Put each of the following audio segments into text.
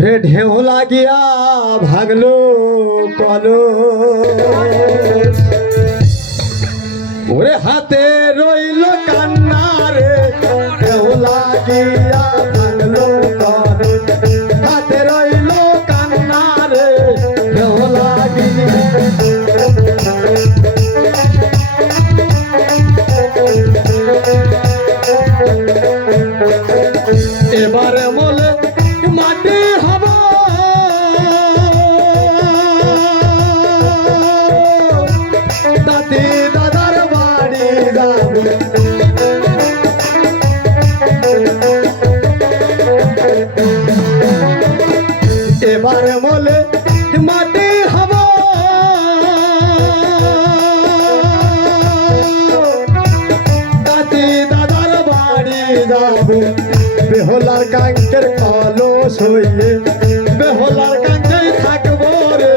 রে ঢেউ লাগিয়া ভাগলো কলো ওরে হাতে রইল কান্না রে ঢেউ লাগিয়া ভাগলো কলো হাতে রইল কান্না রে ঢেউ লাগিয়া এবারে বলে মাটি হব দাদি দাদার বাড়ি যাব এবারে বলে মাটি হব দাদি দাদার বাড়ি যাব বেহলার কাঙ্কের কলস হইয়ে বেহলার কাঙ্কে থাকবো রে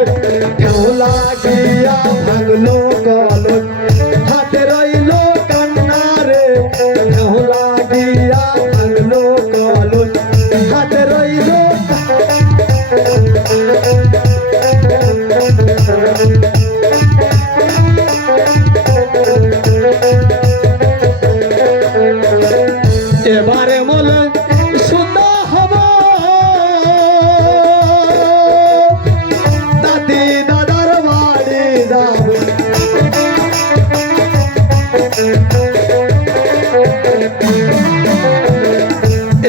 ঢেউ লাগিয়া ভাগলো কলস হাতে রইল কান্না রে ঢেউ লাগিয়া ভাগলো কলস হাতে রইল এবারে বলে সুন্দর হব দাদি দাদার বাড়ি যাব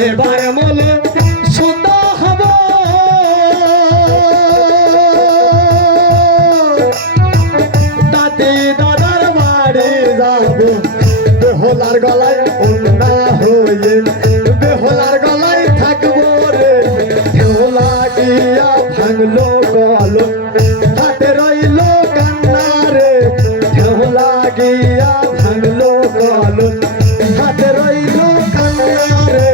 এবারে বলে সুন্দর হব দাদি দাদার বাড়ি যাব বেহলার গলায় অন্যা হয়ে বেহলার গলায় থাকবো রে ঢেউ লাগিয়া ভাঙলো গলো হাতে রইল কান্না রে ঢেউ লাগিয়া ভাঙলো গলো হাতে রইল কান্না রে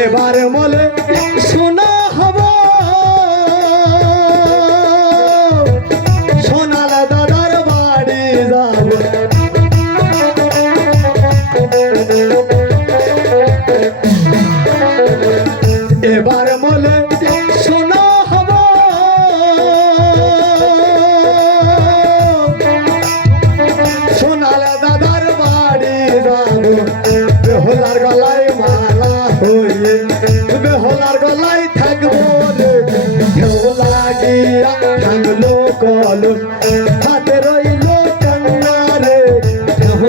এবারে বলে শোনা হব সোনাল দাদার বাড়ি যাব এবার বলে শোনা হব সোনাল দাদার বাড়ি যাব বেহলার গলায় মালা হয়ে বেহলার গলায় থাকবো রে ঢেউ লাগিয়া ভাঙলো কলস হাতে রইল কান্না রে ঢেউ